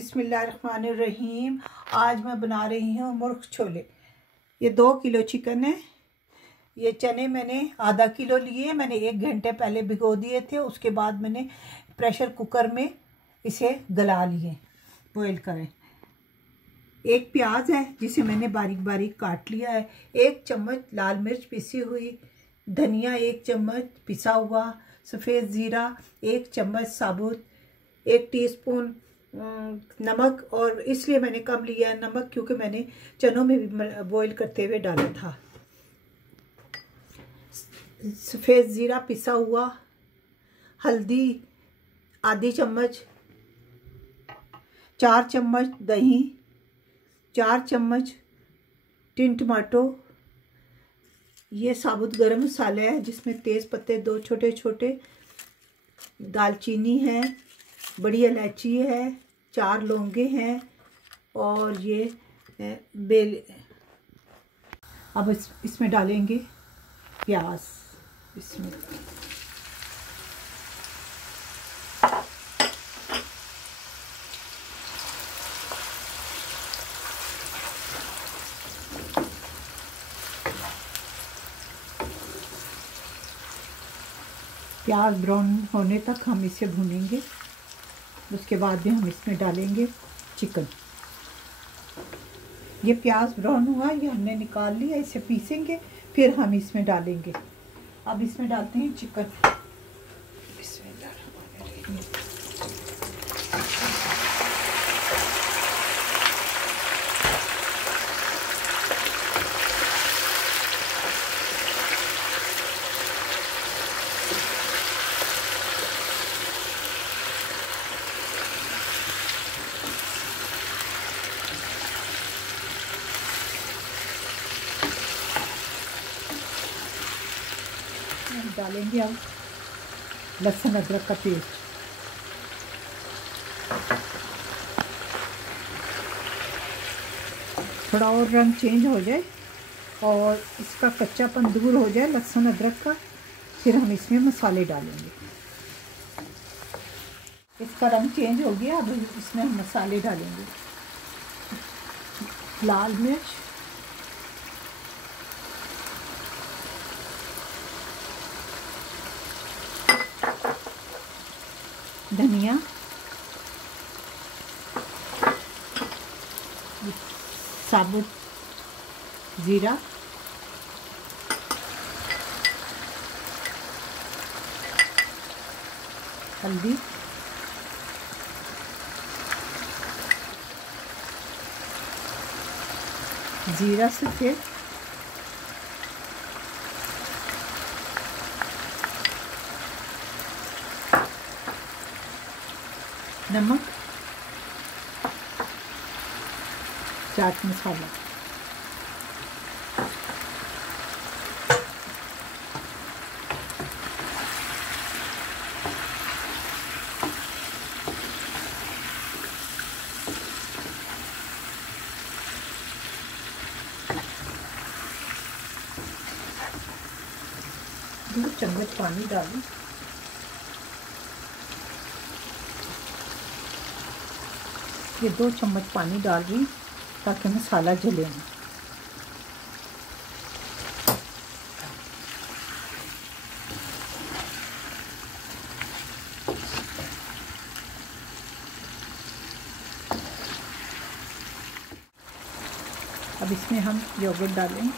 बिस्मिल्लाहिर्रहमानिर्रहीम। आज मैं बना रही हूँ मुर्ग छोले। ये 2 किलो चिकन है। ये चने मैंने आधा किलो लिए, मैंने 1 घंटे पहले भिगो दिए थे। उसके बाद मैंने प्रेशर कुकर में इसे गला लिए, बॉईल करें। 1 प्याज है जिसे मैंने बारीक बारीक काट लिया है। 1 चम्मच लाल मिर्च पिसी हुई, धनिया 1 चम्मच पिसा हुआ, सफ़ेद ज़ीरा 1 चम्मच साबुत, 1 टीस्पून नमक, और इसलिए मैंने कम लिया नमक क्योंकि मैंने चनों में भी बॉईल करते हुए डाला था। सफ़ेद ज़ीरा पिसा हुआ, हल्दी आधी चम्मच, 4 चम्मच दही, 4 चम्मच टिन टमाटो। ये साबुत गरम मसाले है जिसमें तेज़ पत्ते 2 छोटे छोटे, दालचीनी है, बड़ी इलायची है, 4 लौंगे हैं, और ये बेल। अब इसमें डालेंगे प्याज। इसमें प्याज ब्राउन होने तक हम इसे भूनेंगे। उसके बाद में हम इसमें डालेंगे चिकन। ये प्याज ब्राउन हुआ, ये हमने निकाल लिया, इसे पीसेंगे फिर हम इसमें डालेंगे। अब इसमें डालते हैं चिकन। डालेंगे अब लहसुन अदरक का पेस्ट। थोड़ा और रंग चेंज हो जाए और इसका कच्चापन दूर हो जाए लहसुन अदरक का, फिर हम इसमें मसाले डालेंगे। इसका रंग चेंज हो गया, अब इसमें हम मसाले डालेंगे। लाल मिर्च, धनिया, साबुत ज़ीरा, हल्दी, ज़ीरा सफ़ेद, नमक, चाट मसाला। दो चम्मच पानी डालें। ये 2 चम्मच पानी डाल रही ताकि मसाला जले ना। अब इसमें हम योगर्ट डालें।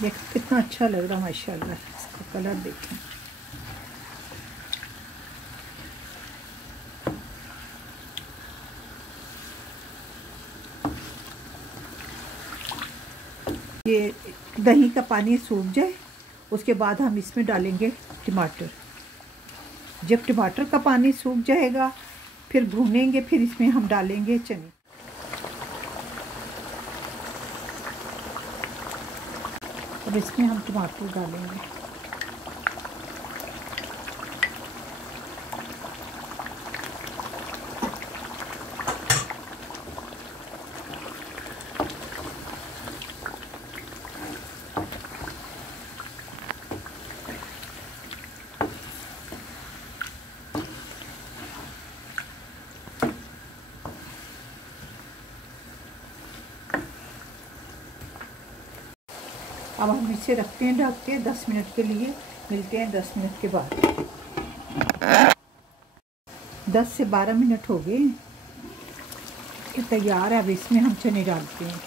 देखो कितना अच्छा लग रहा है माशाल्लाह। इसका कलर देखें। ये दही का पानी सूख जाए उसके बाद हम इसमें डालेंगे टमाटर। जब टमाटर का पानी सूख जाएगा फिर भूनेंगे, फिर इसमें हम डालेंगे चने। अब इसमें हम टमाटर डालेंगे। अब हम इसे रखते हैं ढक के 10 मिनट के लिए। मिलते हैं 10 मिनट के बाद। 10 से 12 मिनट हो गए, ये तैयार है। अब इसमें हम चने डालते हैं।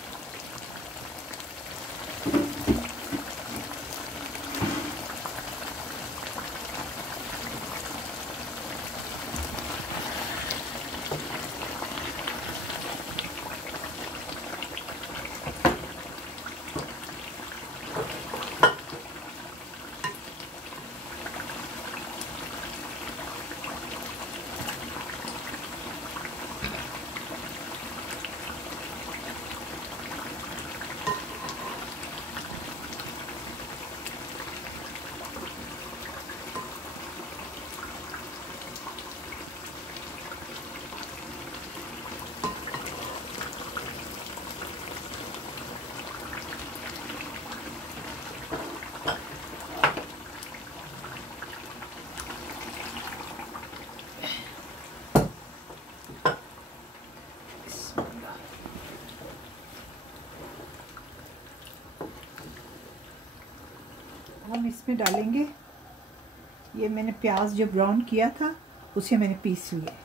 हम इसमें डालेंगे, ये मैंने प्याज जो ब्राउन किया था उसे मैंने पीस लिया।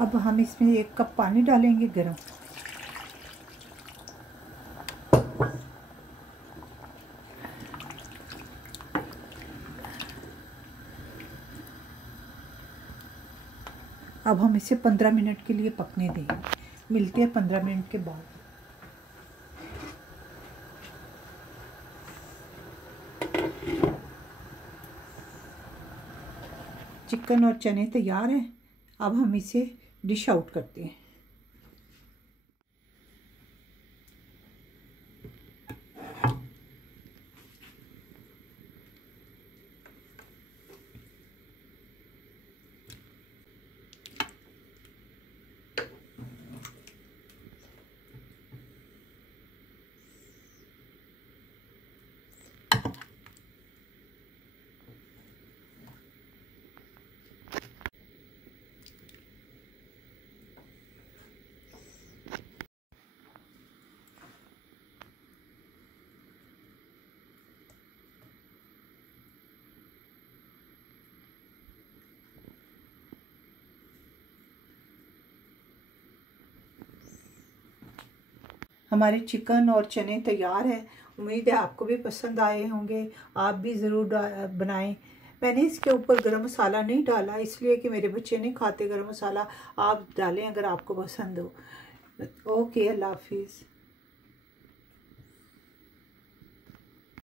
अब हम इसमें 1 कप पानी डालेंगे गरम। अब हम इसे 15 मिनट के लिए पकने देंगे। मिलते हैं 15 मिनट के बाद। चिकन और चने तैयार हैं। अब हम इसे डिश आउट करते हैं। हमारे चिकन और चने तैयार है। उम्मीद है आपको भी पसंद आए होंगे। आप भी ज़रूर बनाएं। मैंने इसके ऊपर गरम मसाला नहीं डाला, इसलिए कि मेरे बच्चे नहीं खाते गरम मसाला। आप डालें अगर आपको पसंद हो। ओके, अल्लाह हाफिज़।